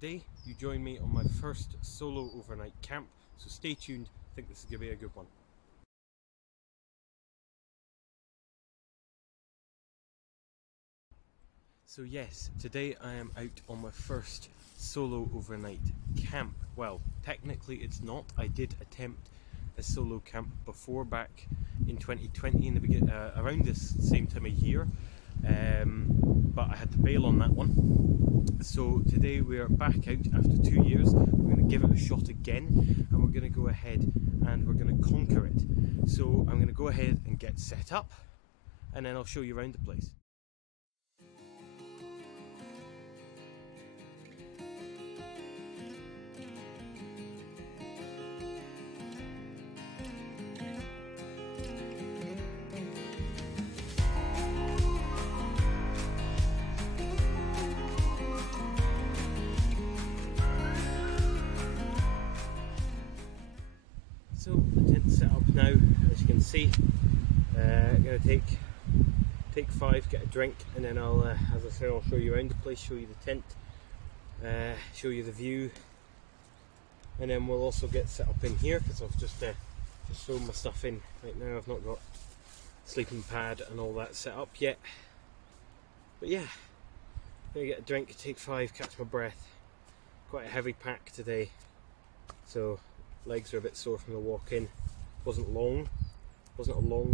Today you join me on my first solo overnight camp, so stay tuned, I think this is going to be a good one. So yes, today I am out on my first solo overnight camp. Well, technically it's not. I did attempt a solo camp before, back in 2020 in the around this same time of year, but I had to bail on that one. So today we are back out after 2 years. We're going to give it a shot again, and we're going to go ahead and we're going to conquer it. So I'm going to go ahead and get set up, and then I'll show you around the place. So the tent's set up now, as you can see. I'm going to take 5, get a drink, and then I'll, as I say, I'll show you around the place, show you the tent, show you the view, and then we'll also get set up in here because I've just thrown my stuff in right now. I've not got sleeping pad and all that set up yet, but yeah, I'm going to get a drink, take 5, catch my breath. Quite a heavy pack today, so legs are a bit sore from the walk in. Wasn't a long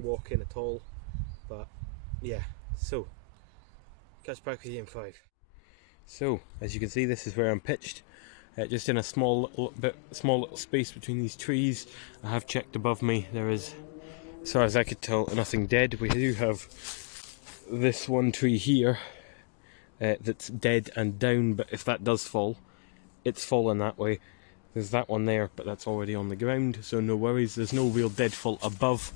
walk in at all, but yeah. So catch back with you in 5. So as you can see, this is where I'm pitched, just in a small little space between these trees. I have checked above me, there is, as far as I could tell, nothing dead. We do have this one tree here that's dead and down, but if that does fall, it's fallen that way. There's that one there, but that's already on the ground, so no worries. There's no real deadfall above.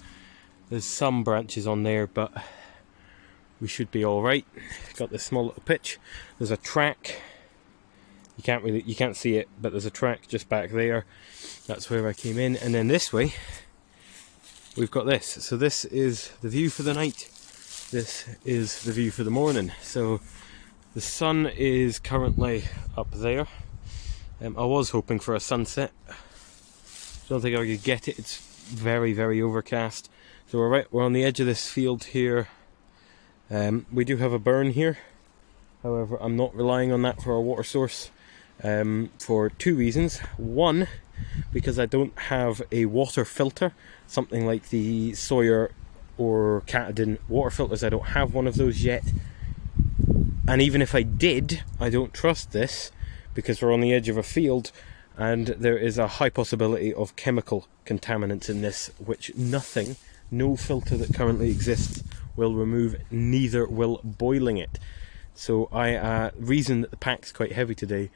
There's some branches on there, but we should be all right. Got this small little pitch. There's a track. You can't see it, but there's a track just back there. That's where I came in, and then this way we've got this. So this is the view for the night. This is the view for the morning. So the sun is currently up there. I was hoping for a sunset. Don't think I could get it. It's very, very overcast. So we're on the edge of this field here. We do have a burn here. However, I'm not relying on that for our water source for 2 reasons. One, because I don't have a water filter, something like the Sawyer or Katadyn water filters. I don't have one of those yet. And even if I did, I don't trust this, because we're on the edge of a field and there is a high possibility of chemical contaminants in this, which no filter that currently exists will remove, neither will boiling it. So reason that the pack's quite heavy today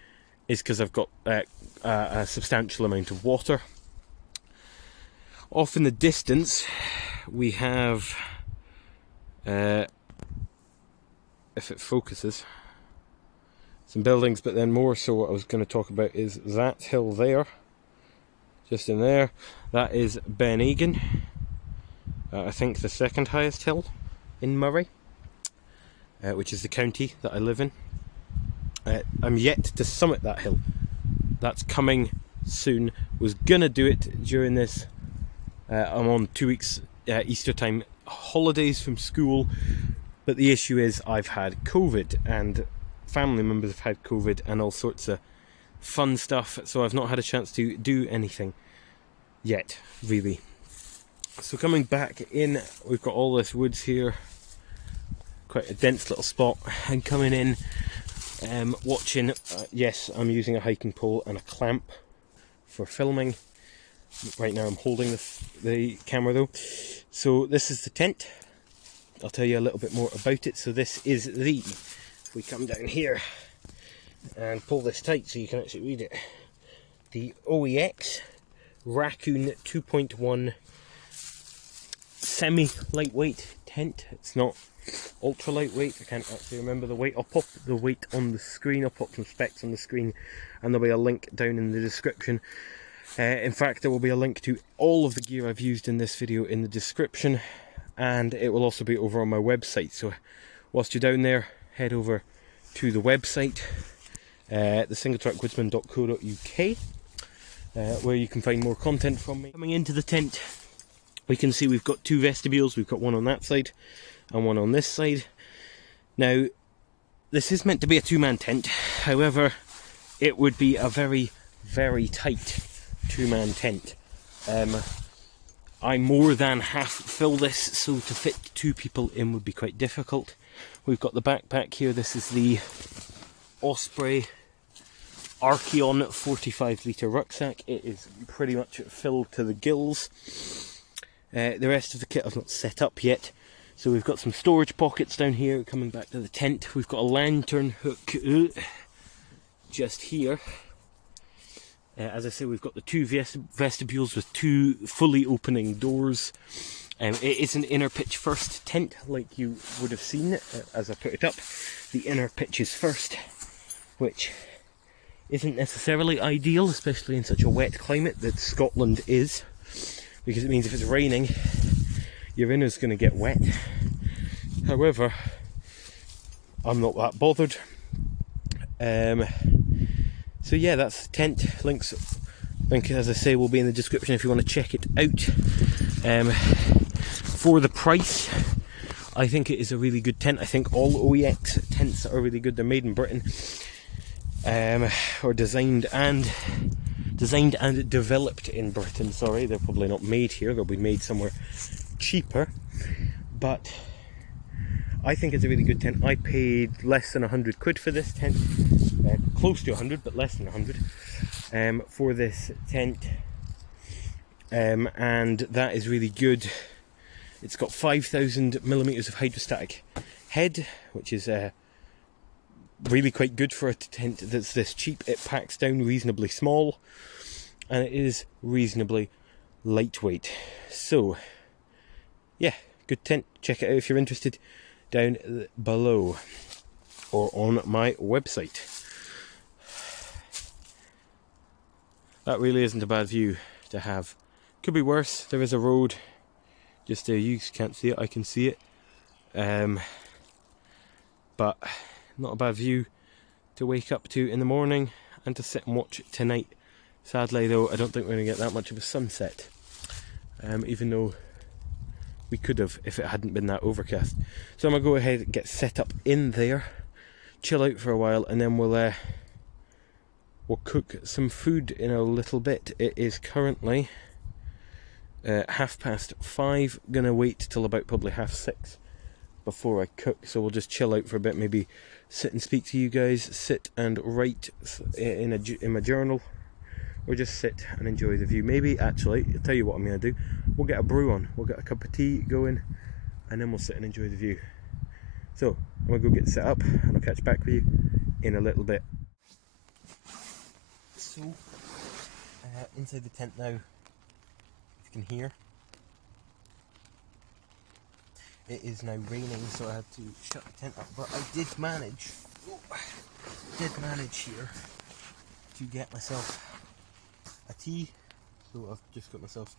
is because I've got a substantial amount of water. Off in the distance we have, if it focuses, some buildings, but then more so what I was going to talk about is that hill there, just in there. That is Ben Egan, I think the second highest hill in Moray, which is the county that I live in. I'm yet to summit that hill. That's coming soon. Was gonna do it during this. I'm on 2 weeks Easter time holidays from school, but the issue is I've had COVID and family members have had COVID and all sorts of fun stuff, so I've not had a chance to do anything yet, really. So coming back in, we've got all this woods here, quite a dense little spot, and coming in, watching, yes, I'm using a hiking pole and a clamp for filming. Right now I'm holding the camera though. So this is the tent. I'll tell you a little bit more about it. So this is we come down here and pull this tight so you can actually read it. The OEX Rakoon 2.1 semi-lightweight tent. It's not ultra lightweight. I can't actually remember the weight. I'll pop the weight on the screen. I'll pop some specs on the screen, and there'll be a link down in the description. In fact, there will be a link to all of the gear I've used in this video in the description, and it will also be over on my website. So whilst you're down there, head over to the website thesingletrackwoodsman.co.uk, where you can find more content from me. Coming into the tent, we can see we've got two vestibules. We've got one on that side and one on this side. Now, this is meant to be a two-man tent, however, it would be a very, very tight two-man tent. I more than half fill this, so to fit two people in would be quite difficult. We've got the backpack here. This is the Osprey Archeon 45 litre rucksack. It is pretty much filled to the gills. The rest of the kit I've not set up yet. So we've got some storage pockets down here coming back to the tent. We've got a lantern hook just here. As I say, we've got the two vestibules with two fully opening doors. It is an inner pitch first tent, like you would have seen as I put it up. The inner pitch is first, which isn't necessarily ideal, especially in such a wet climate that Scotland is, because it means if it's raining, your inner's going to get wet. However, I'm not that bothered. So yeah, that's the tent. Link, as I say, will be in the description if you want to check it out. For the price, I think it is a really good tent. I think all OEX tents are really good. They're made in Britain, or designed and developed in Britain. Sorry, they're probably not made here. They'll be made somewhere cheaper, but I think it's a really good tent. I paid less than 100 quid for this tent, close to 100 but less than 100 for this tent, and that is really good. It's got 5,000 millimeters of hydrostatic head, which is really quite good for a tent that's this cheap. It packs down reasonably small and it is reasonably lightweight. So yeah, good tent. Check it out if you're interested down below or on my website. That really isn't a bad view to have. Could be worse. There is a road just there. You can't see it, I can see it. But not a bad view to wake up to in the morning and to sit and watch tonight. Sadly though, I don't think we're going to get that much of a sunset, even though we could have if it hadn't been that overcast. So I'm going to go ahead and get set up in there, chill out for a while, and then we'll cook some food in a little bit. It is currently 5:30. Gonna wait till about probably 6:30 before I cook, so we'll just chill out for a bit, maybe sit and speak to you guys, sit and write in my journal, or just sit and enjoy the view. Maybe, actually, I'll tell you what I'm going to do. We'll get a brew on, we'll get a cup of tea going, and then we'll sit and enjoy the view. So, I'm going to go get set up, and I'll catch back with you in a little bit. So, inside the tent now, if you can hear, it is now raining, so I had to shut the tent up, but I did manage here to get myself a tea. So I've just got myself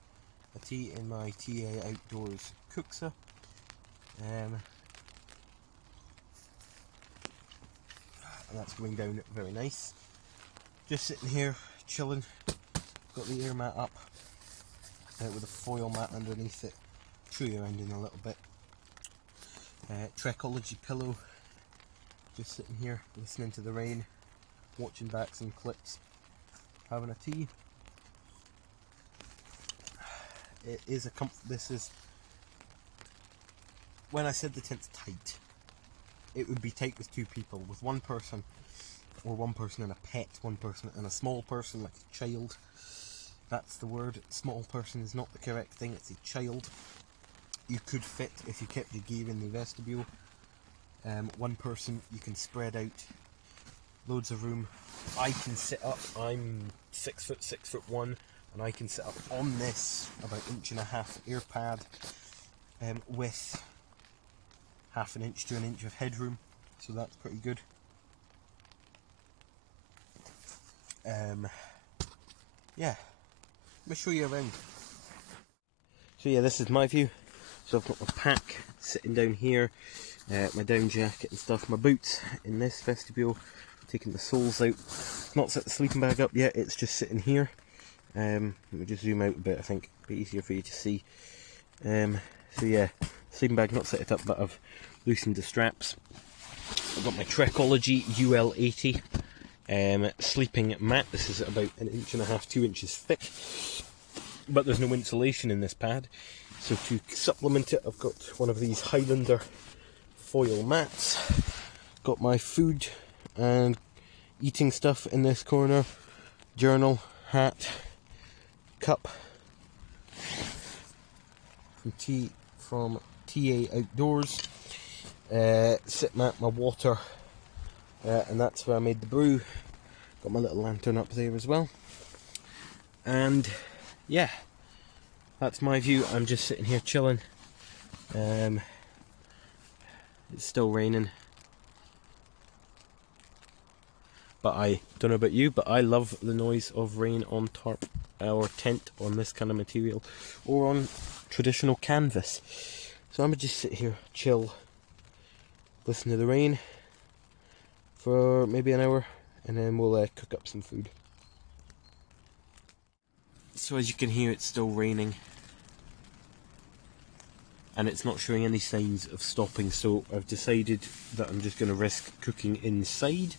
a tea in my TA Outdoors cookser. And that's going down very nice. Just sitting here chilling. Got the air mat up with a foil mat underneath it. Show you around in a little bit. Trekology pillow. Just sitting here listening to the rain, watching back some clips, having a tea. It is a this is, when I said the tent's tight, it would be tight with two people. With one person, or one person and a pet, one person and a small person, like a child. That's the word. Small person is not the correct thing, it's a child. You could fit, if you kept your gear in the vestibule. One person, you can spread out, loads of room. I can sit up, I'm 6 foot, 6'1", and I can sit up on this about 1.5 inch air pad with 1/2 inch to 1 inch of headroom, so that's pretty good. Yeah, let me show you around. So yeah, this is my view. So I've got my pack sitting down here, my down jacket and stuff, my boots in this vestibule, taking the soles out. Not set the sleeping bag up yet, it's just sitting here. Let me just zoom out a bit, I think it'll be easier for you to see. So yeah, sleeping bag not set it up, but I've loosened the straps. I've got my Trekology UL80 sleeping mat. This is about 1.5 inches, 2 inches thick, but there's no insulation in this pad. So to supplement it, I've got one of these Highlander foil mats. Got my food and eating stuff in this corner. Journal, hat, cup from TA Outdoors. Sit mat, my water, and that's where I made the brew. Got my little lantern up there as well. And yeah, that's my view. I'm just sitting here chilling. It's still raining, but I don't know about you, but I love the noise of rain on tarp or tent on this kind of material, or on traditional canvas. So I'm gonna just sit here, chill, listen to the rain for maybe an hour, and then we'll cook up some food. So as you can hear, it's still raining, and it's not showing any signs of stopping, so I've decided that I'm just going to risk cooking inside.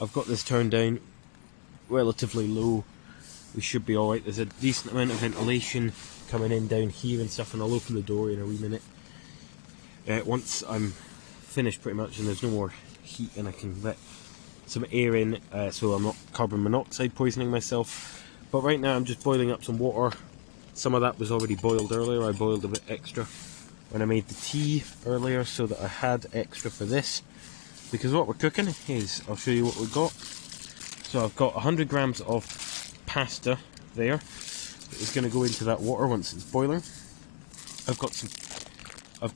I've got this turned down relatively low. We should be alright. There's a decent amount of ventilation coming in down here and stuff, and I'll open the door in a wee minute. Once I'm finished pretty much and there's no more heat and I can let some air in, so I'm not carbon monoxide poisoning myself. But right now I'm just boiling up some water. Some of that was already boiled earlier. I boiled a bit extra when I made the tea earlier, so that I had extra for this. Because what we're cooking is, I'll show you what we've got. So I've got 100 grams of pasta there. It's going to go into that water once it's boiling. I've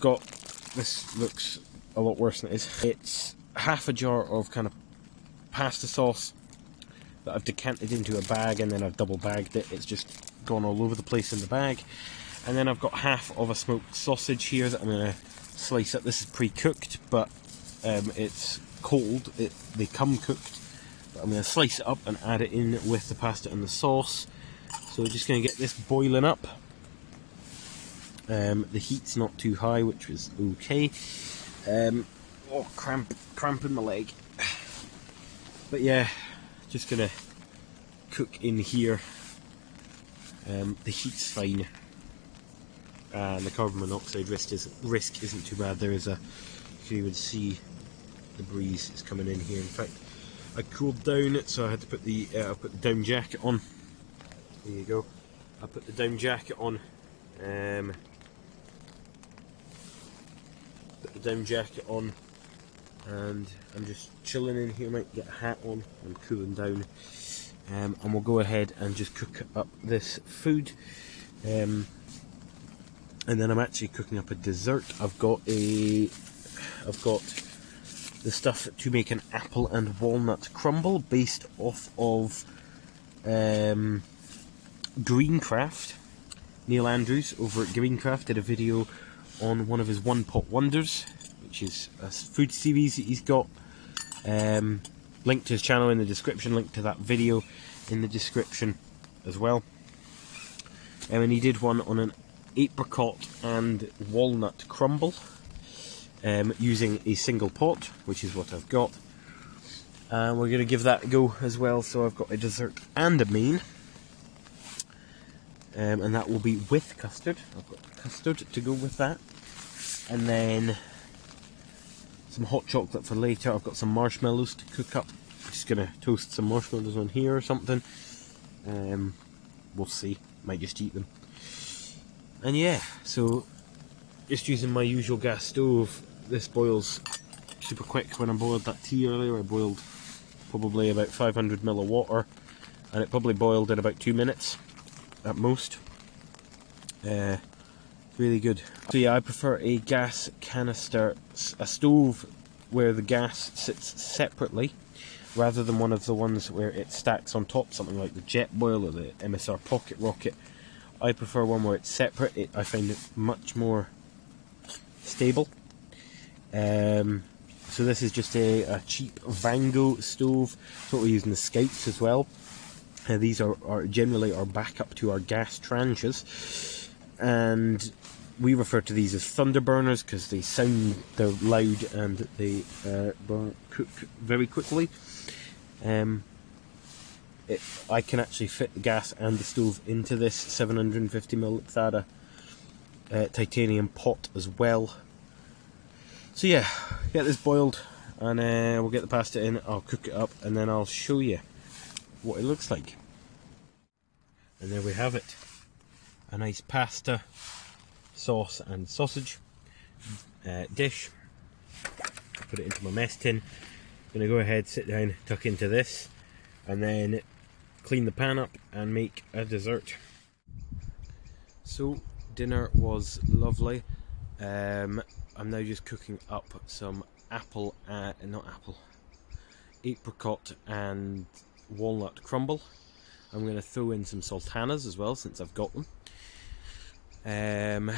got, this looks a lot worse than it is. It's half a jar of kind of pasta sauce that I've decanted into a bag, and then I've double bagged it. It's just gone all over the place in the bag. And then I've got half of a smoked sausage here that I'm going to slice up. This is pre-cooked, but it's cold. They come cooked. But I'm going to slice it up and add it in with the pasta and the sauce. So we're just going to get this boiling up. The heat's not too high, which was okay. Oh, cramp in my leg. But yeah, just going to cook in here. The heat's fine. And the carbon monoxide risk isn't too bad. There is you can even see the breeze is coming in here. In fact, I cooled down, so I had to put the down jacket on. There you go. I put the down jacket on. Put the down jacket on, and I'm just chilling in here. Might get a hat on. I'm cooling down, and we'll go ahead and just cook up this food. And then I'm actually cooking up a dessert. I've got the stuff to make an apple and walnut crumble based off of Greencraft. Neil Andrews over at Greencraft did a video on one of his One Pot Wonders, which is a food series that he's got. Link to his channel in the description, link to that video in the description as well. And he did one on an apricot and walnut crumble using a single pot, which is what I've got. And we're going to give that a go as well. So I've got a dessert and a main, and that will be with custard. I've got custard to go with that, and then some hot chocolate for later. I've got some marshmallows to cook up. I'm just going to toast some marshmallows on here or something. We'll see, might just eat them. And yeah, so just using my usual gas stove. This boils super quick. When I boiled that tea earlier, I boiled probably about 500 ml of water, and it probably boiled in about 2 minutes at most. Really good. So yeah, I prefer a gas canister, a stove where the gas sits separately, rather than one of the ones where it stacks on top, something like the Jetboil or the MSR Pocket Rocket. I prefer one where it's separate. I find it much more stable. So So this is just a cheap Vango stove. That's what we use in the Scouts as well. These are generally our backup to our gas tranches, and we refer to these as thunder burners because they're loud and they cook very quickly. I can actually fit the gas and the stove into this 750ml Xada titanium pot as well. So yeah, get this boiled and we'll get the pasta in, I'll cook it up and then I'll show you what it looks like. And there we have it, a nice pasta, sauce and sausage dish. Put it into my mess tin. I'm going to go ahead, sit down, tuck into this and then clean the pan up and make a dessert. So dinner was lovely. I'm now just cooking up some apricot and walnut crumble. I'm going to throw in some sultanas as well since I've got them. And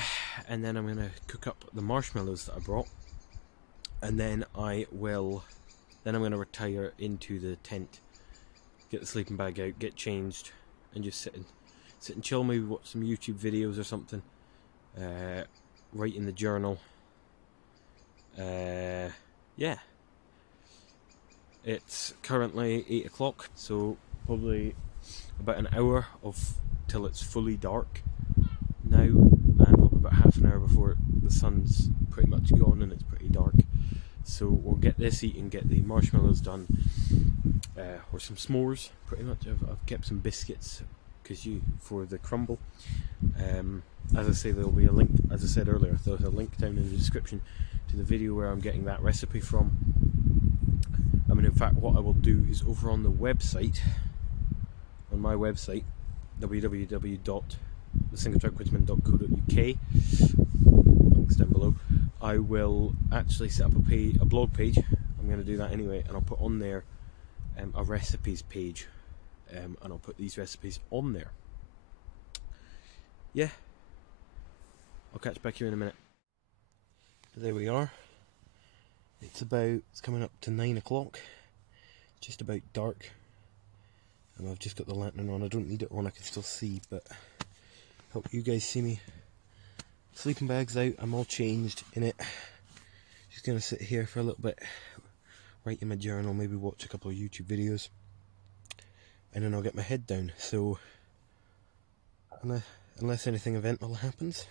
then I'm going to cook up the marshmallows that I brought. And then I'm going to retire into the tent, get the sleeping bag out, get changed, and just sit and chill, maybe watch some YouTube videos or something, write in the journal. Yeah. It's currently 8 o'clock, so probably about an hour till it's fully dark now, and probably about half an hour before the sun's pretty much gone and it's pretty dark. So we'll get this eaten, get the marshmallows done, or some s'mores. Pretty much, I've kept some biscuits for the crumble. As I say, there'll be a link. As I said earlier, there's a link down in the description to the video where I'm getting that recipe from. I mean, in fact, what I will do is over on the website, on my website, www.thesingletruckwoodsman.co.uk, links down below, I will actually set up a blog page. I'm going to do that anyway, and I'll put on there a recipes page, and I'll put these recipes on there. Yeah, I'll catch back here in a minute. There we are. It's coming up to 9 o'clock, just about dark, and I've just got the lantern on. I don't need it on, I can still see, but hope you guys see me. Sleeping bag's out, I'm all changed in it. Just gonna sit here for a little bit, write in my journal, maybe watch a couple of YouTube videos, and then I'll get my head down. So unless anything eventful happens,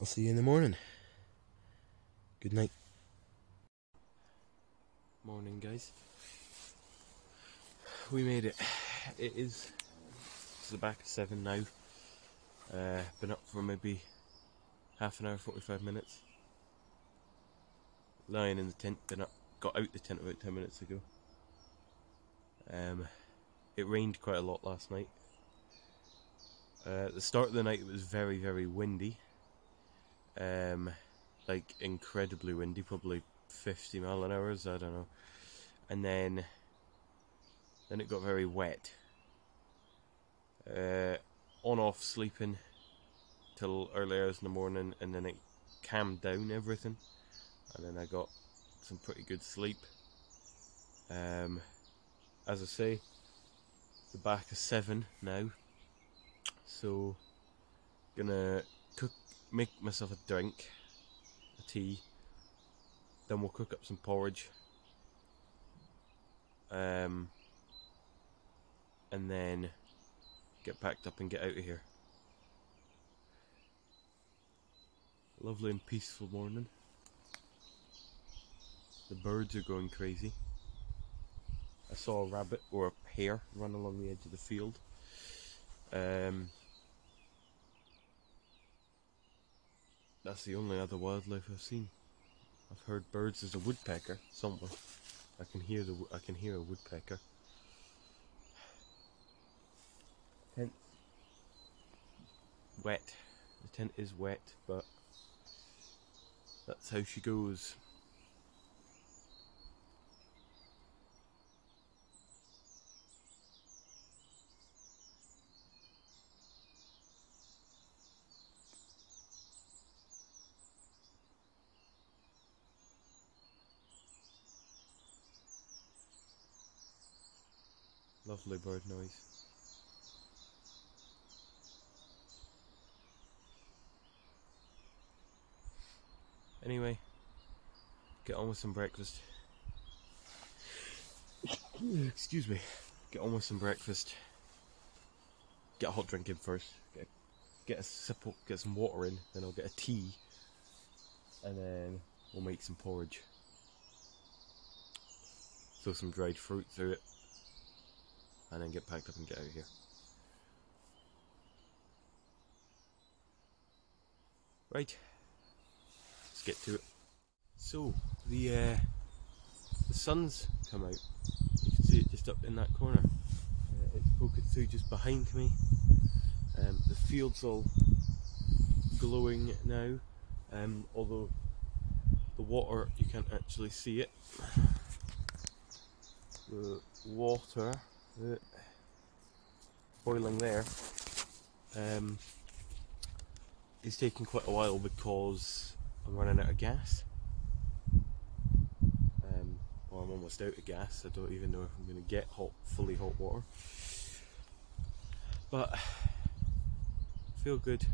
I'll see you in the morning. Good night. Morning, guys. We made it. It's the back of 7 now. Been up for maybe half an hour, 45 minutes. Lying in the tent, got out the tent about 10 minutes ago. It rained quite a lot last night. At the start of the night it was very, very windy. Like incredibly windy, probably 50 mile an hour, I don't know. And then it got very wet. On off sleeping till early hours in the morning, and then it calmed down everything, and then I got some pretty good sleep. As I say, the back of 7 now, so gonna make myself a drink, a tea, then we'll cook up some porridge, and then get packed up and get out of here. Lovely and peaceful morning. The birds are going crazy. I saw a rabbit or a hare run along the edge of the field. That's the only other wildlife I've seen. I've heard birds. There's a woodpecker somewhere. I can hear a woodpecker. Tent wet. The tent is wet, but that's how she goes. Lovely bird noise. Anyway, get on with some breakfast. Excuse me. Get on with some breakfast. Get a hot drink in first. Get a sip, get some water in, then I'll get a tea, and then we'll make some porridge. Throw some dried fruit through it, and then get packed up and get out of here. Right, let's get to it. So the sun's come out. You can see it just up in that corner. It's poking through just behind me. The field's all glowing now, although the water, you can't actually see it. The water boiling there is taking quite a while because I'm running out of gas. Or I'm almost out of gas. I don't even know if I'm going to get fully hot water. But I feel good.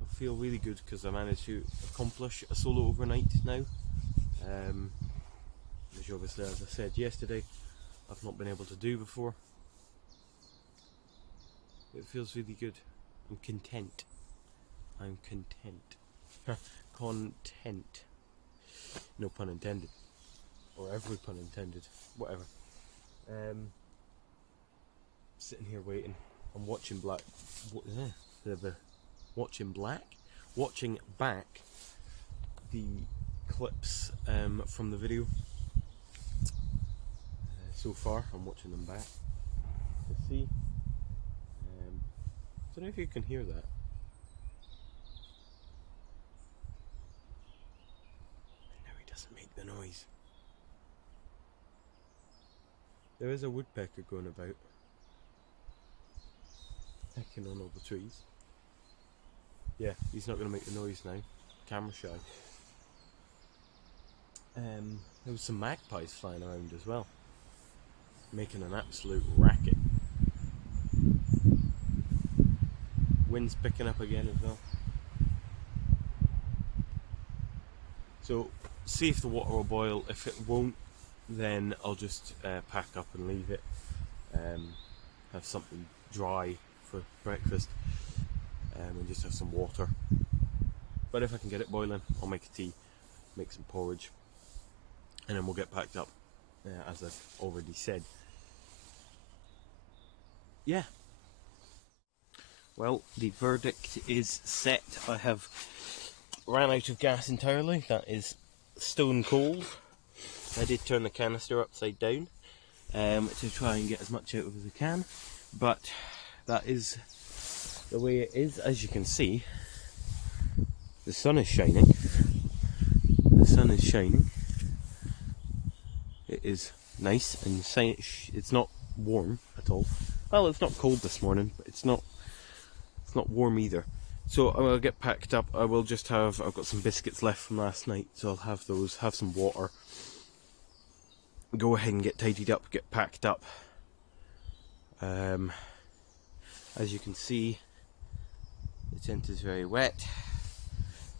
I feel really good because I managed to accomplish a solo overnight now. Which obviously, as I said yesterday, I've not been able to do before. It feels really good. I'm content. I'm content. Content. No pun intended. Or every pun intended. Whatever. Sitting here waiting. I'm watching watching back the clips from the video. So far, I'm watching them back to see. I don't know if you can hear that. No, he doesn't make the noise. There is a woodpecker going about, pecking on all the trees. Yeah, he's not going to make the noise now. Camera shy. There was some magpies flying around as well, making an absolute racket. Wind's picking up again as well. So, see if the water will boil. If it won't, then I'll just pack up and leave it. Have something dry for breakfast, and just have some water. But if I can get it boiling, I'll make a tea, make some porridge, and then we'll get packed up, as I've already said. Yeah. Well, the verdict is set. I have ran out of gas entirely. That is stone cold. I did turn the canister upside down to try and get as much out of as I can, but that is the way it is. As you can see, the sun is shining. The sun is shining. It is nice and it's not warm at all. Well, it's not cold this morning, but it's not warm either. So I will get packed up. I've got some biscuits left from last night, so I'll have those, have some water, go ahead and get tidied up, get packed up. As you can see, the tent is very wet,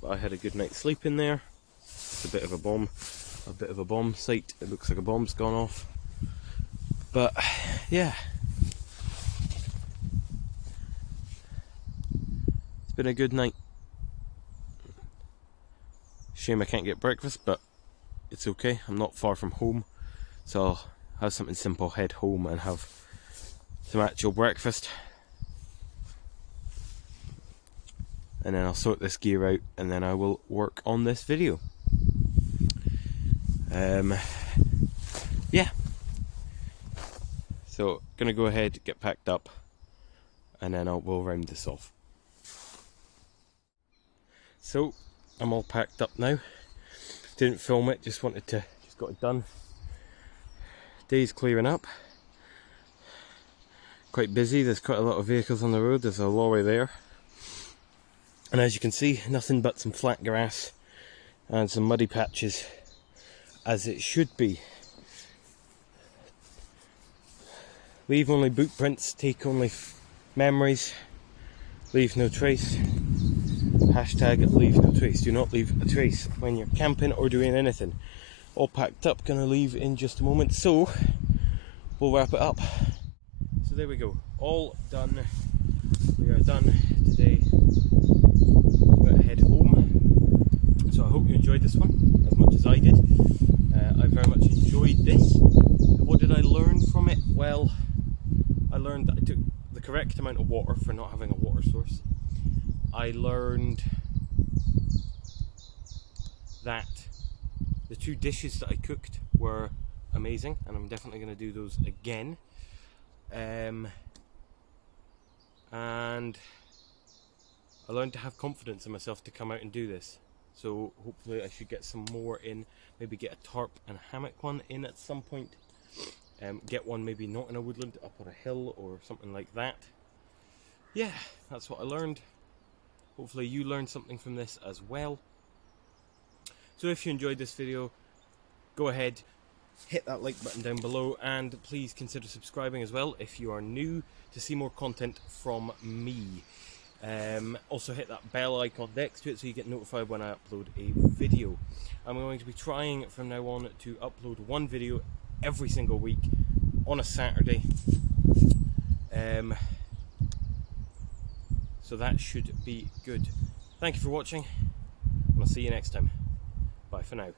but I had a good night's sleep in there. It's a bit of a bomb site. It looks like a bomb's gone off, but yeah, it's been a good night. Shame I can't get breakfast, but it's okay. I'm not far from home, so I'll have something simple, head home and have some actual breakfast, and then I'll sort this gear out, and then I will work on this video. Yeah, so gonna go ahead, get packed up, and then we'll round this off. So I'm all packed up now. Didn't film it, just got it done. Day's clearing up. Quite busy, there's quite a lot of vehicles on the road. There's a lorry there, and as you can see, nothing but some flat grass and some muddy patches, as it should be. Leave only boot prints, take only memories, leave no trace. Hashtag leave no trace. Do not leave a trace when you're camping or doing anything. All packed up, gonna leave in just a moment, so we'll wrap it up. So there we go, all done. We are done today. We're gonna head home. So I hope you enjoyed this one as much as I did. I very much enjoyed this. What did I learn from it? Well, I learned that I took the correct amount of water for not having a water source. I learned that the 2 dishes that I cooked were amazing, and I'm definitely going to do those again. And I learned to have confidence in myself to come out and do this. So hopefully I should get some more in, maybe get a tarp and hammock one in at some point. Get one maybe not in a woodland, up on a hill or something like that. Yeah, that's what I learned. Hopefully you learned something from this as well. So if you enjoyed this video, go ahead, hit that like button down below, and please consider subscribing as well if you are new to see more content from me. Also hit that bell icon next to it so you get notified when I upload a video. I'm going to be trying from now on to upload 1 video every single week on a Saturday. So that should be good. Thank you for watching, and I'll see you next time. Bye for now.